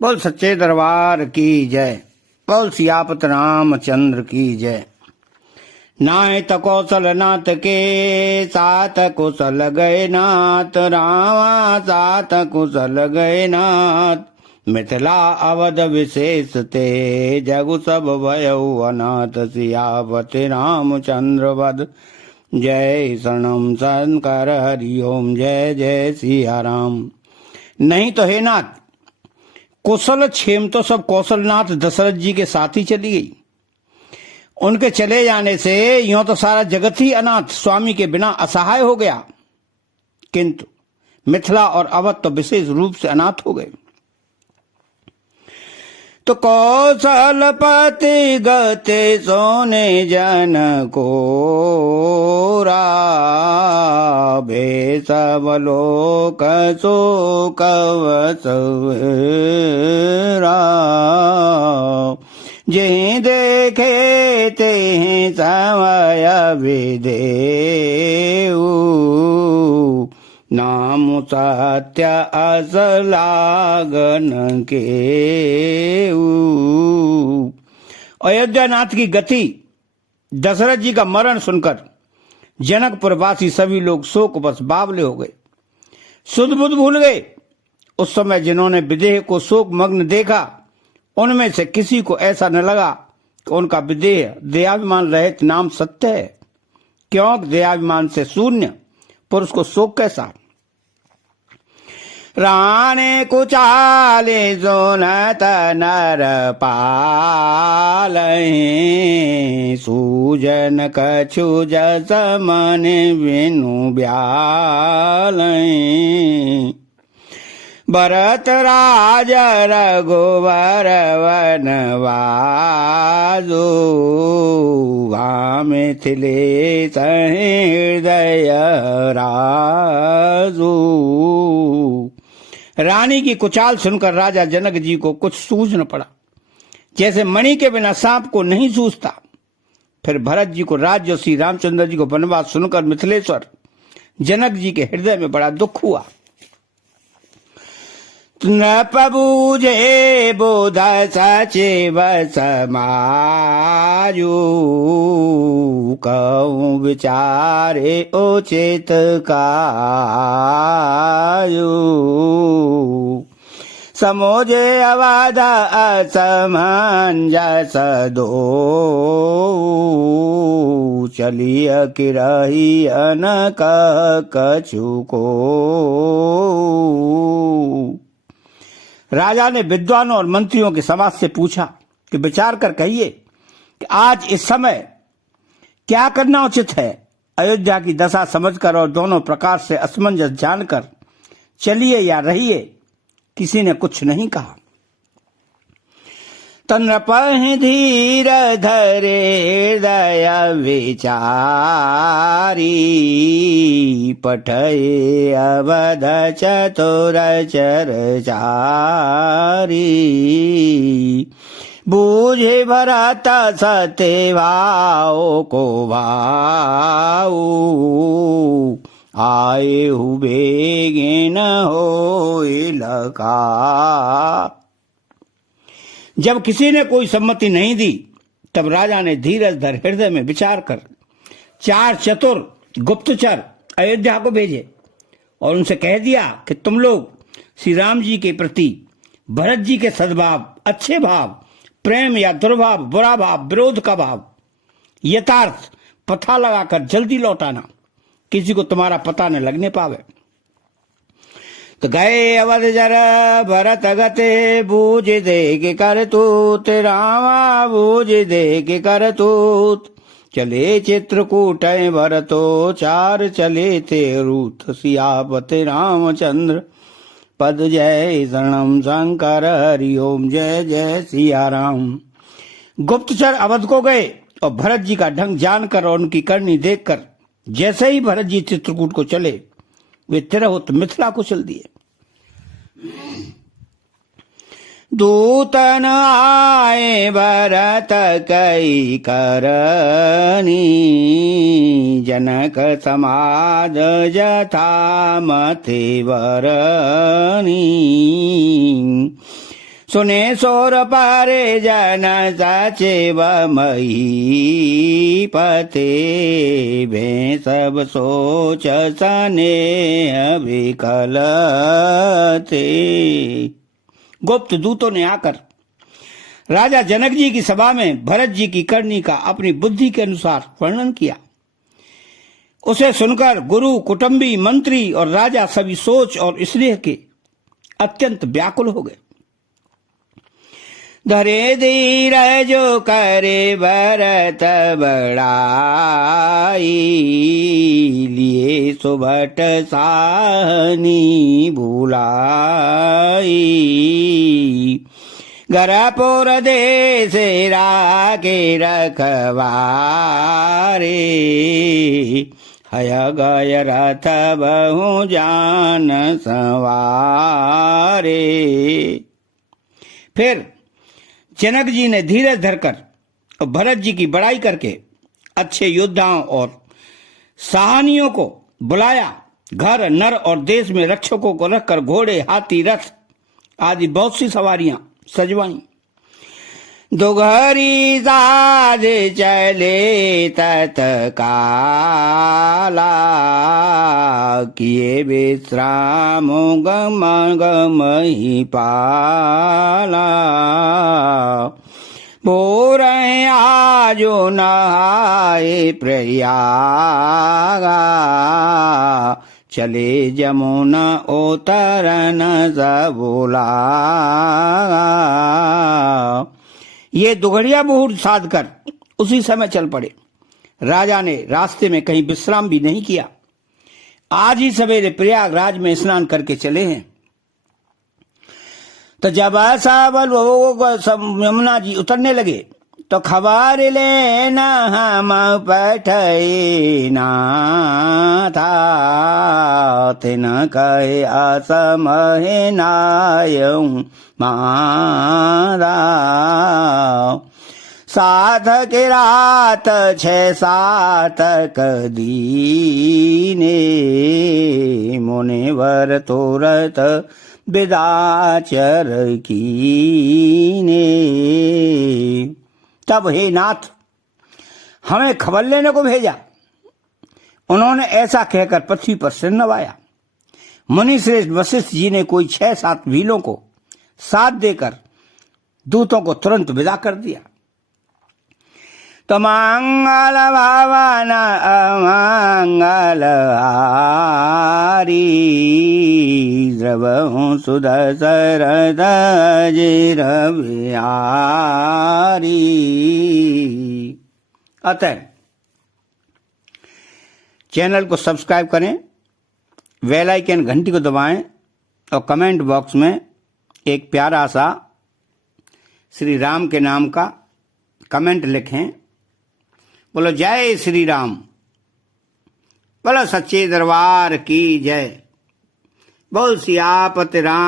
बोल सच्चे दरबार की जय। बोल सियापत रामचंद्र की जय। नाथ कौशल नाथ के साथ कुशल गए नाथ, रामा साथ कुशल गए नाथ। मिथिला अवध विशेष ते जगु सब भयउ अनाथ, सियापत रामचंद्र वद जय शरणम शंकर हरि ओम जय जय सिया राम। नहीं तो हे नाथ, कुशल क्षेम तो सब कौशलनाथ दशरथ जी के साथ ही चली गई। उनके चले जाने से यूं तो सारा जगत ही अनाथ, स्वामी के बिना असहाय हो गया, किंतु मिथिला और अवध तो विशेष रूप से अनाथ हो गए। तो कौशलपति गते सोने जन को सब लोक शोक जे देखे ते समय विदेऊ, नाम सत्य असलागन के। अयोध्या नाथ की गति, दशरथ जी का मरण सुनकर जनकपुरवासी सभी लोग शोक बस बावले हो गए, सुध बुध भूल गए। उस समय जिन्होंने विदेह को शोक मग्न देखा, उनमें से किसी को ऐसा न लगा कि उनका विदेह दयाभिमान रहित नाम सत्य है, क्योंकि दयाभिमान से शून्य पुरुष को शोक कैसा। राने कुचाले सोनत नर पालहि, सूजन कछु जस मन बिनु ब्यालहि। भरत राज रघुवर वनवासु, मिथिलेश हृदय राजू। रानी की कुचाल सुनकर राजा जनक जी को कुछ सूझ न पड़ा, जैसे मणि के बिना सांप को नहीं सूझता। फिर भरत जी को राज्य और श्री रामचंद्र जी को वनवास सुनकर मिथिलेश्वर जनक जी के हृदय में बड़ा दुख हुआ। नृप बूझे बोध सचिव समाजू, कहूँ विचारे उचित कायु। समोजे अवध असमंजस दो, चलिय किरही अनक कछु को। राजा ने विद्वानों और मंत्रियों के समाज से पूछा कि विचार कर कहिए कि आज इस समय क्या करना उचित है। अयोध्या की दशा समझकर और दोनों प्रकार से असमंजस जानकर चलिए या रहिए, किसी ने कुछ नहीं कहा। तन्नपहि धीर धरे हृदय विचारी, पठये अवध चतुर चरचारी। बूझे भरत सत्यभाव को भाऊ, आए बेगिन होए लका। जब किसी ने कोई सम्मति नहीं दी, तब राजा ने धीरज धर हृदय में विचार कर 4 चतुर गुप्तचर अयोध्या को भेजे और उनसे कह दिया कि तुम लोग श्री राम जी के प्रति भरत जी के सद्भाव, अच्छे भाव, प्रेम या दुर्भाव, बुरा भाव, विरोध का भाव, यथार्थ पता लगाकर जल्दी लौटाना, किसी को तुम्हारा पता न लगने पावे। तो गए अवध जर भरत गते, बूझ दे के करतूत रामा, बूझ दे के करतूत। चले चित्रकूट भरतो, 4 चले ते रूत। सियापत रामचंद्र पद जय शरणम शंकर हरि ओम जय जय सिया राम। गुप्तचर अवध को गए और भरत जी का ढंग जानकर और उनकी करनी देखकर जैसे ही भरत जी चित्रकूट को चले, वे तिरहुत मिथिला को चल दिए। दूतन आए भरत कई करनी, जनक समाज जथा मथे वरनी। सुने सोर पारे जन सचिव मही पते भे सब सोच सने विकल थे। गुप्त दूतों ने आकर राजा जनक जी की सभा में भरत जी की करनी का अपनी बुद्धि के अनुसार वर्णन किया। उसे सुनकर गुरु, कुटुंबी, मंत्री और राजा सभी सोच और स्नेह के अत्यंत व्याकुल हो गए। धरे धीरज जो करे भरत बड़ाई, लिए सुभट साहनी भुलाई। गरपुर देश राखे रखवारे, हय गय रथ बहु जान सवारे। फिर जनक जी ने धीरज धरकर और भरत जी की बड़ाई करके अच्छे योद्धाओं और साहनियों को बुलाया। घर, नर और देश में रक्षकों को रखकर घोड़े, हाथी, रथ आदि बहुत सी सवारियां सजवाई। दुघरी साज चले तत्काला, किए विश्राम गम गमहि पाला। भोर आजो नहाए प्रयागा, चले जमुना उतरन सबोला। ये दुघड़िया मुहूर्त साध कर उसी समय चल पड़े। राजा ने रास्ते में कहीं विश्राम भी नहीं किया। आज ही सवेरे प्रयागराज में स्नान करके चले हैं। तो जब सावल यमुना जी उतरने लगे तो खबर लेना हम पठे ना था। तिन कहे असमहे नायं मारा। साधक रात 6-7 दीने, मुनिवर तोरत विदाचर कीने। तब हे नाथ, हमें खबर लेने को भेजा। उन्होंने ऐसा कहकर पृथ्वी पर सिर नवाया। मुनि श्रेष्ठ वशिष्ठ जी ने कोई 6-7 भीलों को साथ देकर दूतों को तुरंत विदा कर दिया। तो मंगल भावन अमंगल हारी, द्रवहु सुदशरथ जिर बिहारी। अतः चैनल को सब्सक्राइब करें, बेल आइकन घंटी को दबाएं और कमेंट बॉक्स में एक प्यारा सा श्री राम के नाम का कमेंट लिखें। बोलो जय श्री राम, बोलो सच्चे दरबार की जय। बोल सियापत राम।